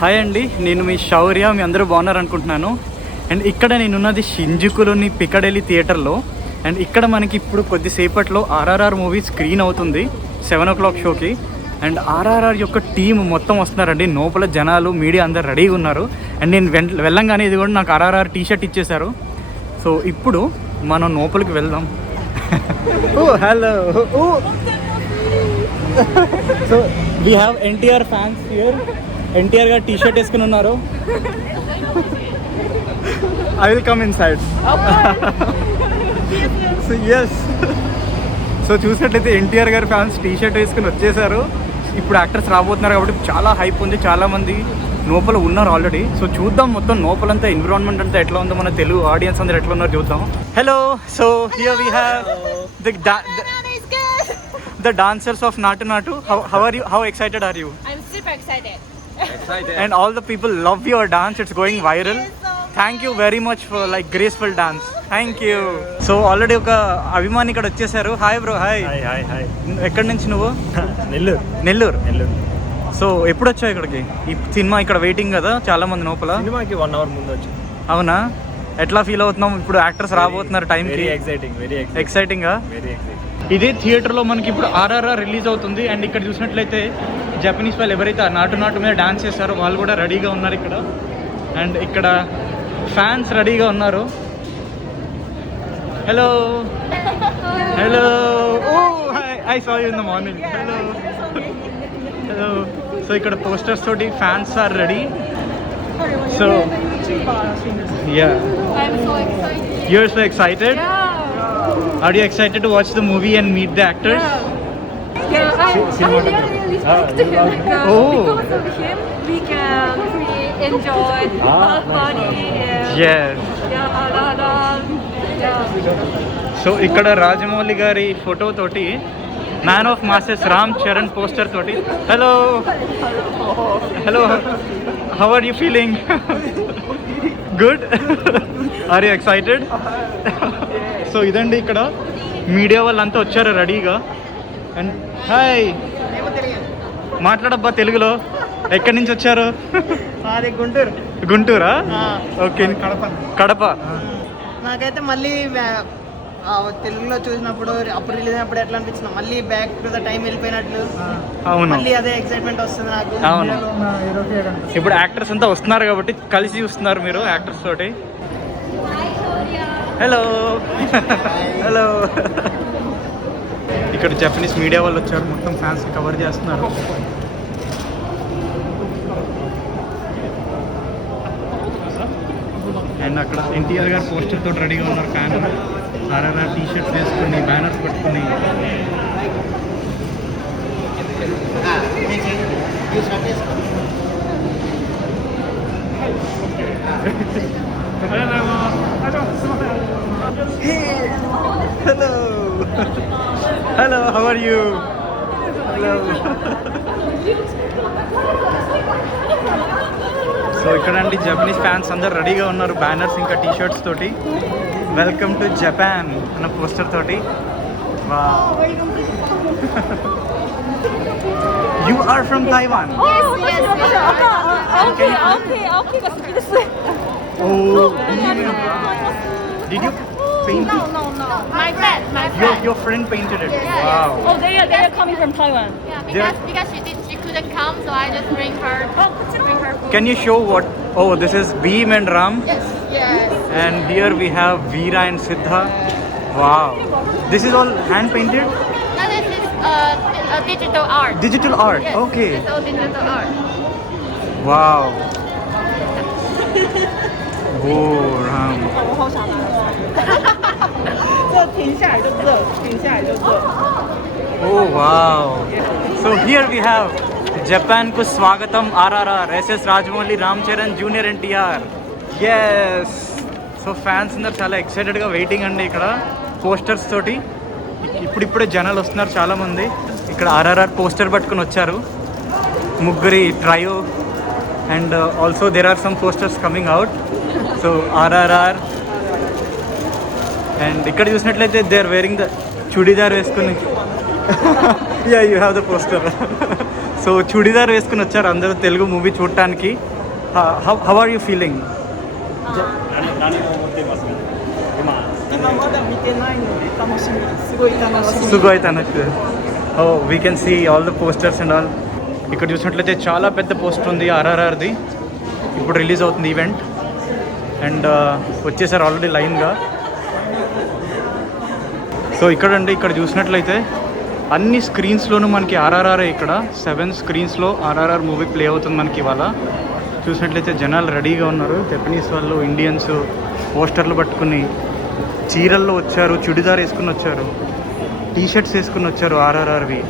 Hi అండి, నేను మీ శౌర్య. మీ అందరూ బాగున్నారు అనుకుంటున్నాను. అండ్ ఇక్కడ నేనున్నది షింజుకులోని పికడెలి థియేటర్లో. అండ్ ఇక్కడ మనకి ఇప్పుడు కొద్దిసేపట్లో RRR మూవీ స్క్రీన్ అవుతుంది 7 o'clock షోకి. అండ్ RRR యొక్క టీం మొత్తం వస్తున్నారండి. లోపల జనాలు, మీడియా అందరు రెడీగా ఉన్నారు. అండ్ నేను వెళ్ళంగానే ఇది కూడా నాకు RRR టీషర్ట్ ఇచ్చేశారు. సో ఇప్పుడు మనం లోపలికి వెళ్దాం. Hello. So we have NTR fans here. NTR గారు టీషర్ట్ వేసుకుని ఉన్నారు. I will come inside. So yes, so చూసినట్లయితే NTR గారి ఫ్యాన్స్ టీషర్ట్ వేసుకుని వచ్చేసారు. ఇప్పుడు యాక్టర్స్ రాబోతున్నారు కాబట్టి చాలా హైప్ ఉంది. చాలామంది లోపల ఉన్నారు ఆల్రెడీ. సో చూద్దాం మొత్తం లోపలంతా ఎన్విరాన్మెంట్ అంతా ఎట్లా ఉందో, మన తెలుగు ఆడియన్స్ అందరూ ఎట్లా ఉన్నారో చూద్దాం. Hello. So here we have the dancers of Natu Natu. How are you? How excited are you? I'm super excited. And all the people love your dance. It's going viral. Thank you very much for like graceful dance. Thank you. So already oka abhimani ikkada vachchesaru. Hi bro. Hi. Hi. ఎక్కడి నుంచి నువ్వు? Nellore. So ఎప్పుడు వచ్చావు ఇక్కడికి? ఈ cinema ఇక్కడ waiting కదా చాలా మంది లోపల. సినిమాకి 1 hour ముందు వచ్చి. అవునా? ఎట్లా ఫీల్ అవుతున్నాం? ఇప్పుడు యాక్టర్స్ రాబోతున్నారు టైంకి. Very exciting. ఇదే థియేటర్లో మనకి ఇప్పుడు RRR రిలీజ్ అవుతుంది. అండ్ ఇక్కడ చూసినట్లయితే జపనీస్ వాళ్ళు ఎవరైతే నాటు మీద డాన్స్ చేస్తారో వాళ్ళు కూడా రెడీగా ఉన్నారు ఇక్కడ. అండ్ ఇక్కడ ఫ్యాన్స్ రెడీగా ఉన్నారు. Hello. Oh I saw you in the morning. Hello. So ఇక్కడ పోస్టర్స్ తోటి fans are ready. So yeah, I'm so excited. You are so excited? Yeah. Are you excited to watch the movie and meet the actors? Yeah, I really respect him. Oh. Because of him, we can enjoy party. Yes. So ఇక్కడ రాజమౌళి గారి photo తోటి man of masses Ram Charan poster తోటి. Hello. How are you feeling? Good. Are you excited? So ఇదండి, ఇక్కడ media వాళ్ళంతా వచ్చారు రెడీగా. And hi, మాట్లాడబ్బా తెలుగులో. ఎక్కడి నుంచి వచ్చారు? గుంటూరా? ఓకే. కడప. నాకైతే మళ్ళీ తెలుగులో చూసినప్పుడు అప్పుడు రిలీజ్ అయినప్పుడు ఎట్లా అనిపించింది, మళ్ళీ బ్యాక్ టు ద టైం వెళ్ళిపోయినట్లు. అవును, మళ్ళీ అదే ఎక్సైట్మెంట్ వస్తుంది నాకు. అవును. ఇప్పుడు యాక్టర్స్ అంతా వస్తున్నారు కాబట్టి కలిసి చూస్తున్నారు మీరు యాక్టర్స్ తోటి. హలో. ఇక్కడ జపనీస్ మీడియా వాళ్ళు వచ్చారు, మొత్తం ఫ్యాన్స్ కవర్ చేస్తున్నారు. అండ్ అక్కడ NTR గారు పోస్టర్ తోటి రెడీగా ఉన్నారు. ఫ్యాన్ RRR టీషర్ట్స్ వేసుకుని, బ్యానర్స్ పెట్టుకుని. Hello, how are you? Hello. So ఇక్కడ అండి జపనీస్ ఫ్యాన్స్ అందరు రెడీగా ఉన్నారు, బ్యానర్స్ ఇంకా టీషర్ట్స్ తోటి. వెల్కమ్ టు జపాన్ అన్న పోస్టర్ తోటి. You are from Taiwan? Yes. Okay. Oh, did you paint it? No. My friend. Your friend painted it. Yeah. Wow. Oh, they are coming from Taiwan. Yeah, because she couldn't come, so I just bring her food. Can you show what? Oh, this is Beam and Ram. Yes. And here we have Veera and Siddha. Wow. This is all hand painted? No, this is digital art. Digital art. Yes, Okay. it's all digital art. Wow. Oh, Ram. 这停下来就热。 Oh, wow. So here we have Japan ku swagatam RRR SS Rajamouli Ram Charan Junior NTR. Yes. So fans అందరు చాలా ఎక్సైటెడ్గా waiting అండి. ఇక్కడ posters తోటి ఇప్పుడిప్పుడే జనాలు వస్తున్నారు చాలామంది. ఇక్కడ RRR పోస్టర్ పట్టుకుని వచ్చారు, ముగ్గురి trio. And also there are some posters coming out. So RRR. And ఇక్కడ చూసినట్లయితే they are wearing the churidar వేసుకుని. Yeah, you have the poster. So churidar వేసుకుని వచ్చారు అందరూ తెలుగు మూవీ చూడటానికి. How are you feeling? 今まだ見てないので楽しみです。すごい楽しみ。すごい楽しみ。Oh, we can see all the posters and all. ఇక్కడ చూసినట్లయితే చాలా పెద్ద పోస్టర్ ఉంది RRRది. ఇప్పుడు రిలీజ్ అవుతుంది ఈవెంట్ అండ్ వచ్చేసారు ఆల్రెడీ లైన్గా. సో ఇక్కడ చూసినట్లయితే అన్ని స్క్రీన్స్లోనూ మనకి RRR ఇక్కడ 7 స్క్రీన్స్లో RRR మూవీ ప్లే అవుతుంది మనకి ఇవాళ. చూసినట్లయితే జనాలు రెడీగా ఉన్నారు. జపనీస్ వాళ్ళు, ఇండియన్స్ పోస్టర్లు పట్టుకుని చీరల్లో వచ్చారు, చుడిదార్ వేసుకుని వచ్చారు, టీషర్ట్స్ వేసుకుని వచ్చారు RRRవి.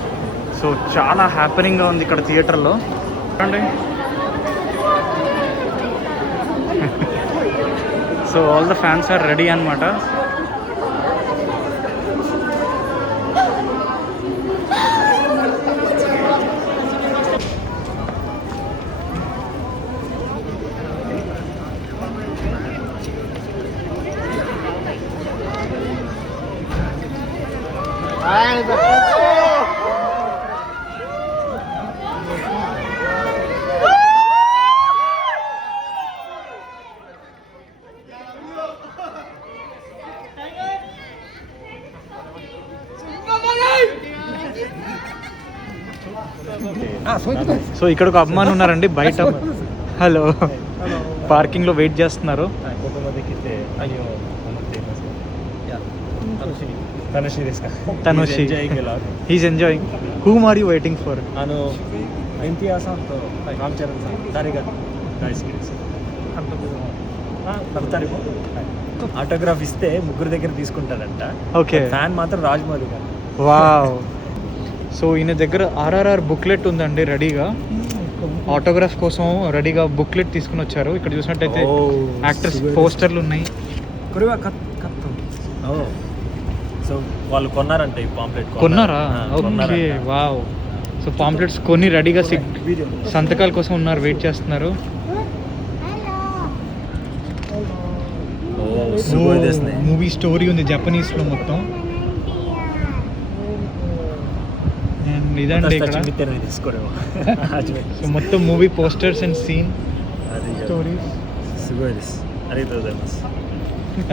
సో చాలా హ్యాపెనింగ్గా ఉంది ఇక్కడ థియేటర్లో. చూడండి. So all the fans are ready అనమాట. సో ఇక్కడ ఒక అమ్మాయి ఉన్నారండి బయట. హలో, పార్కింగ్లో వెయిట్ చేస్తున్నారు. Tanushi, he's enjoying. Whom are you waiting for? Autograph ఇస్తే ముగ్గురు దగ్గర తీసుకుంటాడంట. ఓకే, ఫ్యాన్ మాత్రం రాజమౌళి గారు. వావ్. సో ఈయన దగ్గర RRR బుక్లెట్ ఉందండి రెడీగా. ఆటోగ్రాఫ్ కోసం రెడీగా బుక్లెట్ తీసుకుని వచ్చారు. ఇక్కడ చూసినట్టయితే యాక్టర్స్ పోస్టర్లు ఉన్నాయి. సో వాళ్ళు కొన్నారంట ఈ పాంప్లెట్. కొన్నారా? Okay, wow. సో పాంప్లెట్స్ కొన్ని రెడీగా సంతకాల కోసం ఉన్నారు, వెయిట్ చేస్తున్నారు. మూవీ స్టోరీ ఉంది జపనీస్లో మొత్తం. ఇదండి ఇక్కడ. సో మొత్తం movie posters and scene stories.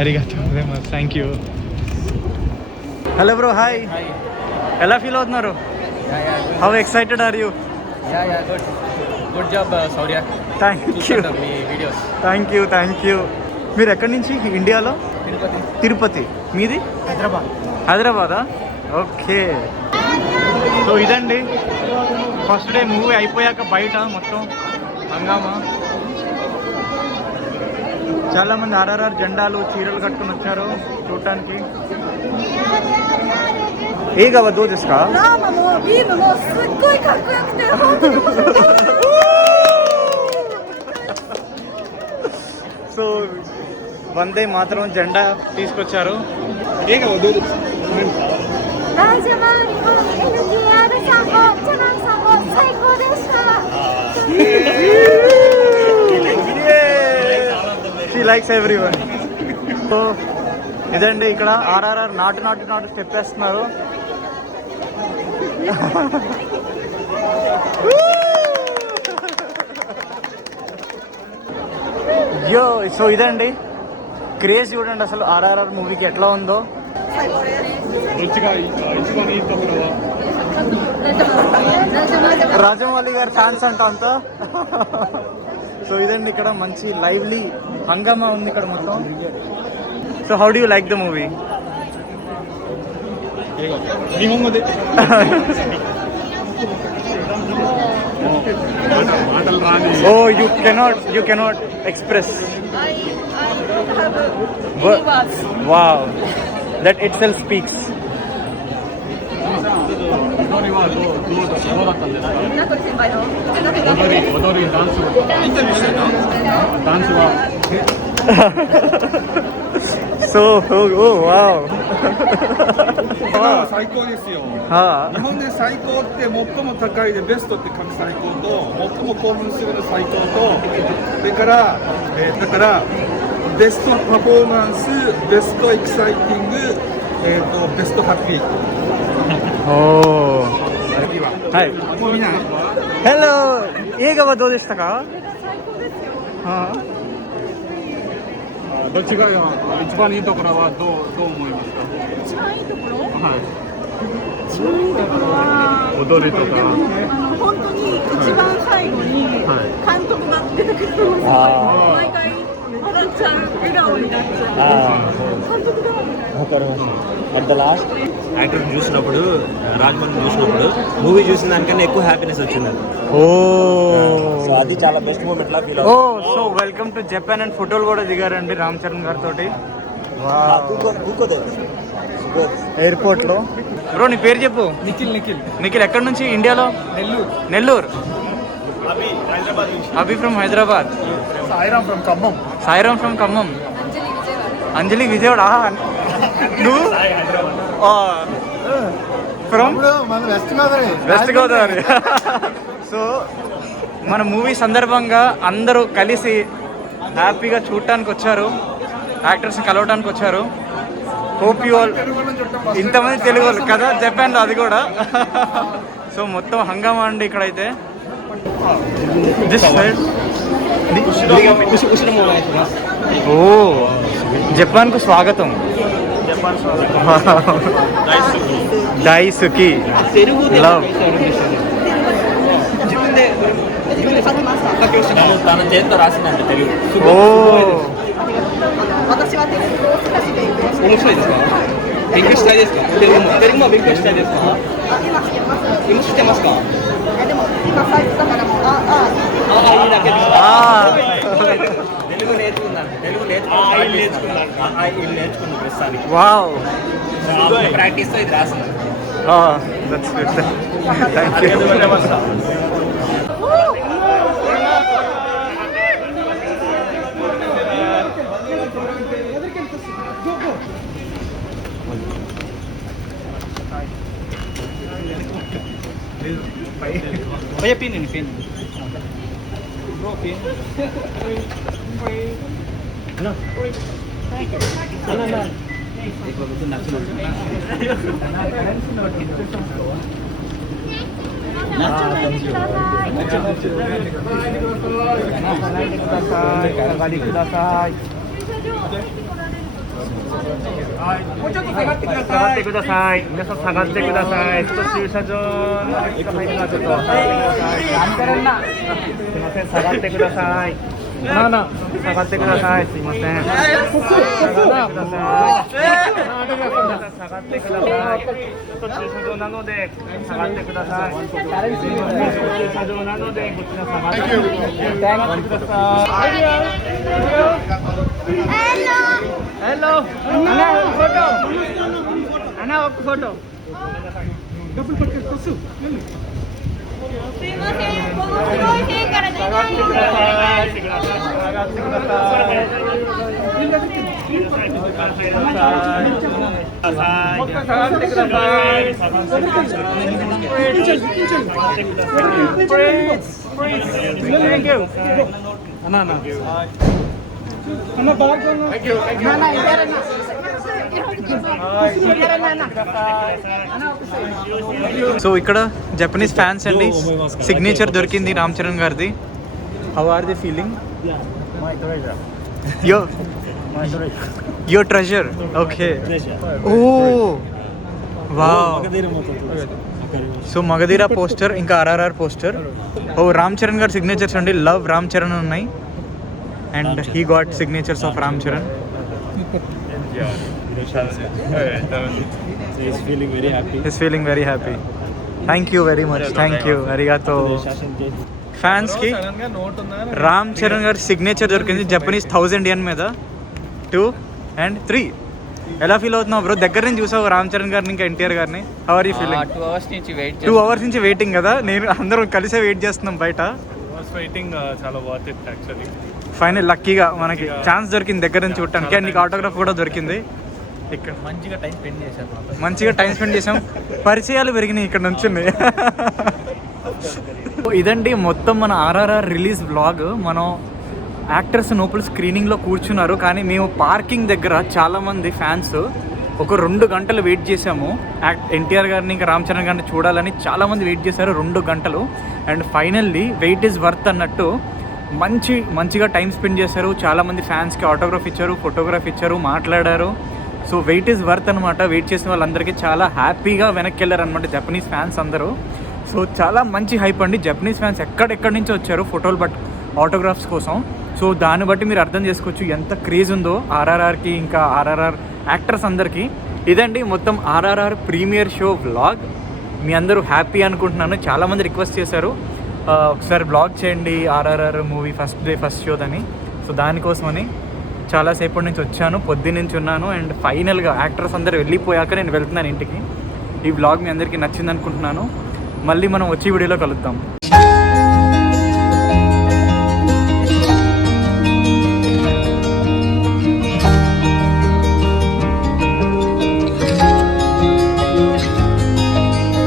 అరిగాతో గోజైమాసు. Thank you. Hello bro, hi. ఎలా ఫీల్ అవుతున్నారు? How excited are you? Good job Sourya. Thank you. మీరు ఎక్కడి నుంచి? ఇండియాలో? తిరుపతి. మీది? హైదరాబాదా? ఓకే. సో ఇదండి ఫస్ట్ డే మూవీ అయిపోయాక బయట మొత్తం హంగామా. చాలామంది RRR జెండాలు, చీరలు కట్టుకుని వచ్చారు చూడటానికి. ఏ కావా దో దిస్కా? సో వందే మాత్రం జెండా తీసుకొచ్చారు. ఏ కావా దో దిస్కా? She likes everyone. సో ఇదండి ఇక్కడ RRR నాటు స్టెప్ వేస్తున్నారు. యో, సో ఇదండి క్రేజ్ చూడండి అసలు RRR మూవీకి ఎట్లా ఉందో. రాజమౌళి గారి ఫ్యాన్స్ అంట అంతా. సో ఇదండి ఇక్కడ మంచి లైవ్లీ హంగామా ఉంది ఇక్కడ మొత్తం. So how do you like the movie? Oh you cannot express. Wow, that itself speaks. So, oh wow. 最高ですよ。は日本で最高って最も高いでベストって書く最高と最も興奮するの最高とそれから、だからベストパフォーマンス、ベストエキサイティング、ベストハッピー。おお。はい。もう見ない？ हेलो映画はどうでしたか？どっちが一番いいところはどう思いますか？一番いいところ？はい。一番いいところは踊りとか。本当に一番最後に監督が出てくるのが毎回笑っちゃう、笑顔になっちゃう。監督がఅట్ the last actor చూసినప్పుడు రాజమౌళి చూసినప్పుడు మూవీ చూసిన దానికన్నా ఎక్కువ హ్యాపీనెస్ వచ్చింది. సో అది చాలా బెస్ట్ మూమెంట్ లా ఫీల్ అవుతుంది. So welcome to Japan and ఫోటోలు కూడా దిగారండి రామ్ చరణ్ గారితో ఎయిర్పోర్ట్ లో. బ్రో నీ పేరు చెప్పు. నిఖిల్ ఎక్కడి నుంచి? ఇండియాలో నెల్లూరు. అభి ఫ్రమ్ హైదరాబాద్. సాయిరామ్ ఫ్రమ్ ఖమ్మం. అంజలి విజయవాడ. నువ్వు ఫ్రమ్ వెస్ట్ గోదావరి. సో మన మూవీ సందర్భంగా అందరూ కలిసి హ్యాపీగా చూడటానికి వచ్చారు, యాక్టర్స్ని కలవడానికి వచ్చారు. Hope you all. ఇంతమంది తెలుగు వాళ్ళు కదా జపాన్లో, అది కూడా. సో మొత్తం హంగామా అండి ఇక్కడైతే. ఓ జపాన్కు స్వాగతం. డైసుకి లవ్. తన చేతితో రాసిందంట తెలుగు. ఓ తెలుగు నేర్చుకున్నాను. నేర్చుకున్నాను. వావ్. ప్రాక్టీస్ ఇది రాసింది. That's good. Thank you. भैया पिन नहीं पिन ब्रो पिन ना ना एक बार तो नाचना गाड़ी कुदासाई. 下がってください。皆さん下がってください。ちょっと駐車場の人入るのはちょっと下がってください。すいません、下がってください。下がってください。すいません。下がってください。ちょっと駐車場なので下がってください。すいません、駐車場なのでこちら下がってください。Hello. Ana photo. Double photo. すいません、この白い線から出ないように。సో ఇక్కడ జపనీస్ ఫ్యాన్స్ అండి, సిగ్నేచర్ దొరికింది రామ్ చరణ్ గారిది. How are the feeling? Your treasure. Okay. Oh wow. So Magadheera poster, ఇంకా RRR poster. Oh Ram Charan గారి సిగ్నేచర్స్ అండి. లవ్ రామ్ చరణ్ ఉన్నాయి. And he got signatures of Ram Charan. He's feeling very happy. He's feeling very happy. Thank you very much. Thank you. Arigato. Fans కి రామ్ చరణ్ గారి signature దొరికింది Japanese 1000 yen మీద. 2 and 3. ఎలా feel అవుతున్నావు bro? దగ్గర నుంచి చూసావు రామ్ చరణ్ గారిని, ఇంకా ఎన్టీఆర్ గారిని. How are you feeling? 2 hours నుంచి వెయిటింగ్ కదా. నేను అందరం కలిసే వెయిట్ చేస్తున్నాం బయట. వెయిటింగ్ చాలా వర్త్ ఇట్ యాక్చువల్లీ. ఫైనల్ లక్కీగా మనకి ఛాన్స్ దొరికింది దగ్గర నుంచి చూడటానికి. అండ్ నీకు ఆటోగ్రాఫ్ కూడా దొరికింది. ఇక్కడ మంచిగా టైం స్పెండ్ చేసాం. పరిచయాలు పెరిగినాయి ఇక్కడ నుంచి. ఇదండి మొత్తం మన ఆర్ఆర్ఆర్ రిలీజ్ వ్లాగ్. మనం యాక్టర్స్ లోపల స్క్రీనింగ్లో కూర్చున్నారు, కానీ మేము పార్కింగ్ దగ్గర చాలామంది ఫ్యాన్స్ ఒక 2 గంటలు వెయిట్ చేసాము. ఎన్టీఆర్ గారిని ఇంకా రామ్ చరణ్ గారిని చూడాలని చాలామంది వెయిట్ చేశారు 2 గంటలు. And finally wait is worth అన్నట్టు మంచిగా టైం స్పెండ్ చేశారు. చాలామంది ఫ్యాన్స్కి ఆటోగ్రాఫ్ ఇచ్చారు, ఫోటోగ్రాఫ్ ఇచ్చారు, మాట్లాడారు. సో వెయిట్ ఈజ్ వర్త్ అనమాట. వెయిట్ చేసిన వాళ్ళందరికీ చాలా హ్యాపీగా వెనక్కి వెళ్ళారనమాట జపనీస్ ఫ్యాన్స్ అందరూ. సో చాలా మంచి హైప్ అండి. జపనీస్ ఫ్యాన్స్ ఎక్కడెక్కడి నుంచి వచ్చారు ఫోటోలు ఆటోగ్రాఫ్స్ కోసం. సో దాన్ని బట్టి మీరు అర్థం చేసుకోవచ్చు ఎంత క్రేజ్ ఉందో ఆర్ఆర్ఆర్కి, ఇంకా ఆర్ఆర్ఆర్ యాక్టర్స్ అందరికీ. ఇదండి మొత్తం ఆర్ఆర్ఆర్ ప్రీమియర్ షో వ్లాగ్. మీ అందరూ హ్యాపీ అనుకుంటున్నాను. చాలామంది రిక్వెస్ట్ చేశారు ఒకసారి వ్లాగ్ చేయండి RRR movie first day first షోదని. సో దానికోసమని చాలాసేపటి నుంచి వచ్చాను, పొద్దున్నుంచి ఉన్నాను. అండ్ ఫైనల్గా యాక్టర్స్ అందరూ వెళ్ళిపోయాక నేను వెళ్తున్నాను ఇంటికి. ఈ వ్లాగ్ మీ అందరికీ నచ్చింది అనుకుంటున్నాను. మళ్ళీ మనం వచ్చే వీడియోలో కలుద్దాం.